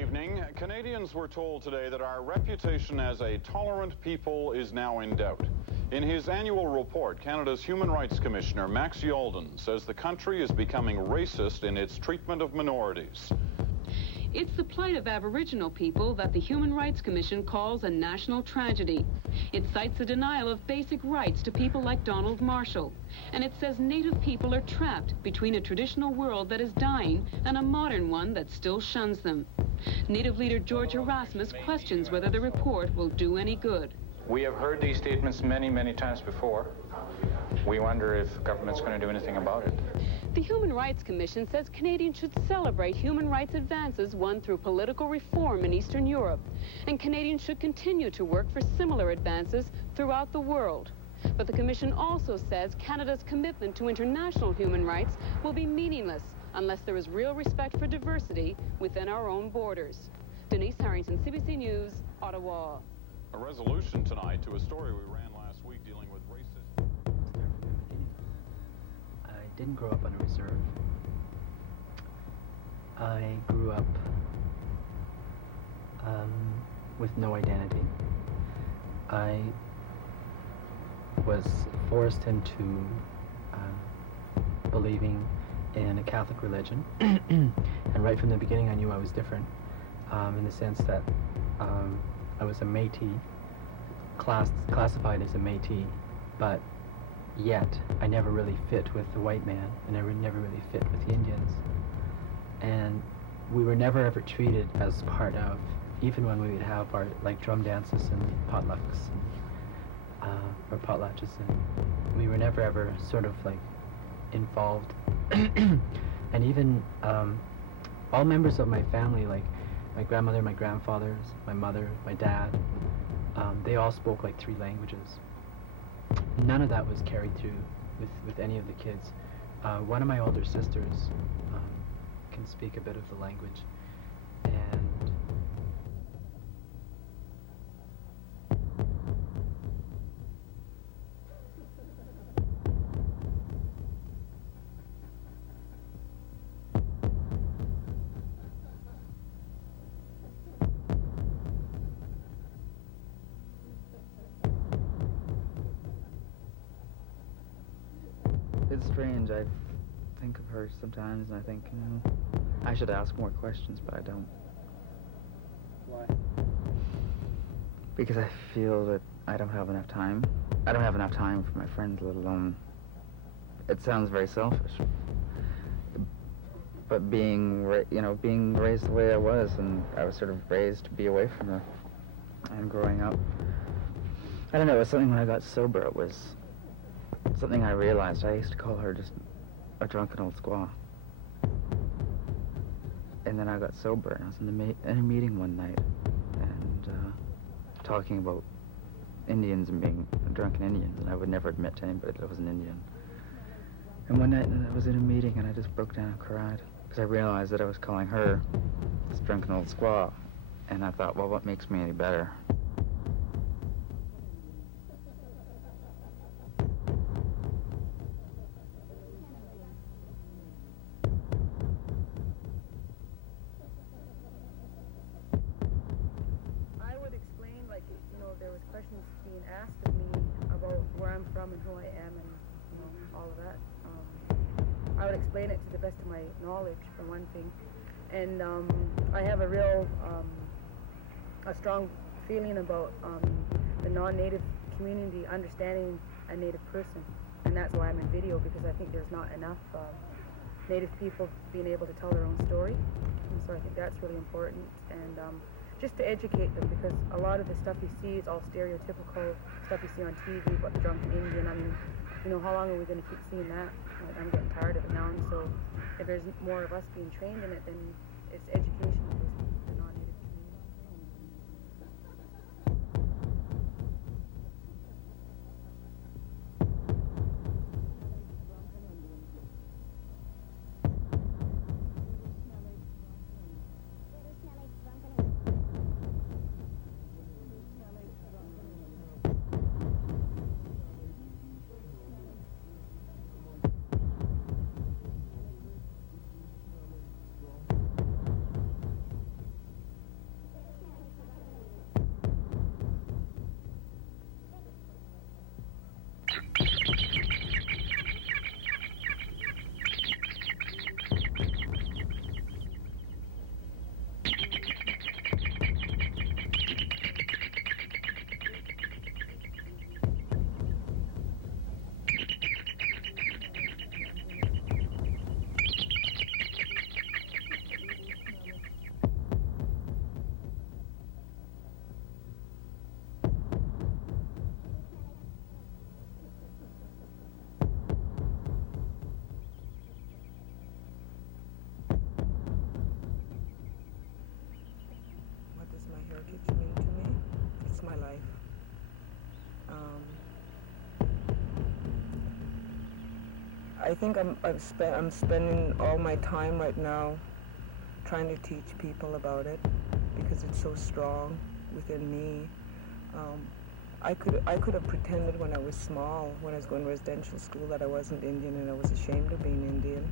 Evening. Canadians were told today that our reputation as a tolerant people is now in doubt. In his annual report, Canada's Human Rights Commissioner, Max Yalden, says the country is becoming racist in its treatment of minorities. It's the plight of Aboriginal people that the Human Rights Commission calls a national tragedy. It cites the denial of basic rights to people like Donald Marshall. And it says Native people are trapped between a traditional world that is dying and a modern one that still shuns them. Native leader George Erasmus questions whether the report will do any good. We have heard these statements many, many times before. We wonder if government's going to do anything about it. The Human Rights Commission says Canadians should celebrate human rights advances won through political reform in Eastern Europe, and Canadians should continue to work for similar advances throughout the world. But the Commission also says Canada's commitment to international human rights will be meaningless unless there is real respect for diversity within our own borders. Denise Harrington, CBC News, Ottawa. A resolution tonight to a story we ran last week dealing with racism. I didn't grow up on a reserve. I grew up with no identity. I was forced into believing in a Catholic religion, and right from the beginning I knew I was different, in the sense that I was a Métis, classified as a Métis, but yet I never really fit with the white man, and I never really fit with the Indians. And we were never ever treated as part of, even when we would have our like drum dances and potlucks, or potlatches, and we were never ever sort of like involved. And even all members of my family, like my grandmother, my grandfathers, my mother, my dad, they all spoke like 3 languages. None of that was carried through with any of the kids. One of my older sisters can speak a bit of the language, and it's strange. I think of her sometimes and I think, you know, I should ask more questions, but I don't. why? Because I feel that I don't have enough time. I don't have enough time for my friends, let alone... It sounds very selfish. But being raised the way I was, and I was sort of raised to be away from her. And growing up, I don't know, it was something when I got sober, it was something I realized. I used to call her just a drunken old squaw. And then I got sober, and I was in a meeting one night, and talking about Indians and being drunken Indians, and I would never admit to anybody that I was an Indian. And one night I was in a meeting, and I just broke down and cried, because I realized that I was calling her this drunken old squaw, and I thought, well, what makes me any better? There was questions being asked of me about where I'm from and who I am and, you know, all of that. I would explain it to the best of my knowledge, for one thing. And I have a real, a strong feeling about the non-Native community understanding a Native person. And that's why I'm in video, because I think there's not enough Native people being able to tell their own story. And so I think that's really important. And just to educate them, because a lot of the stuff you see is all stereotypical stuff you see on TV about the drunken Indian. I mean, you know, how long are we going to keep seeing that? Like, I'm getting tired of it now, and so if there's more of us being trained in it, then it's education of the non-Native community. I think I'm spending all my time right now trying to teach people about it because it's so strong within me. I could have pretended when I was small, when I was going to residential school, that I wasn't Indian and I was ashamed of being Indian.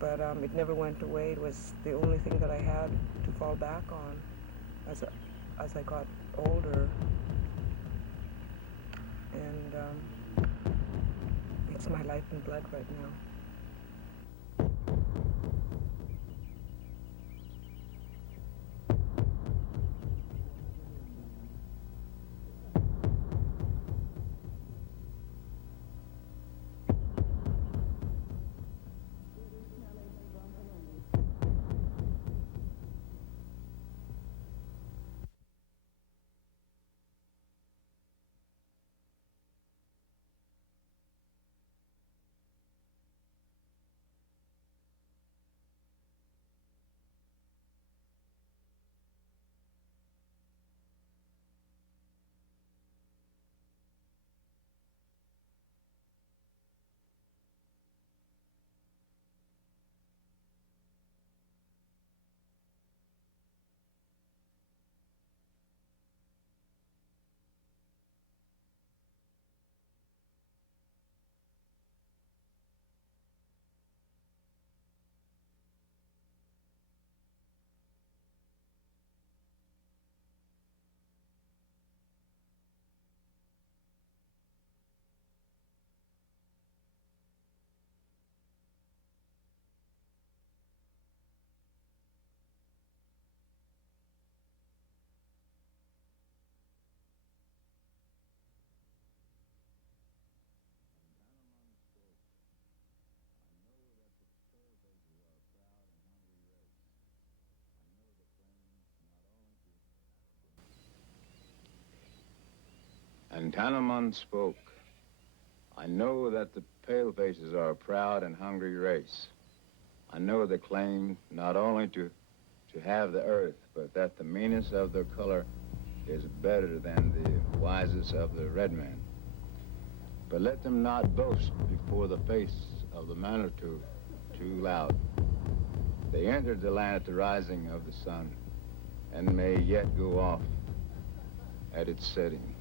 But it never went away. It was the only thing that I had to fall back on as I got older. And it's my life and blood right now. And Tanamon spoke. I know that the palefaces are a proud and hungry race. I know they claim not only to have the earth, but that the meanest of their color is better than the wisest of the red man. But let them not boast before the face of the Manitou too loud. They entered the land at the rising of the sun and may yet go off at its setting.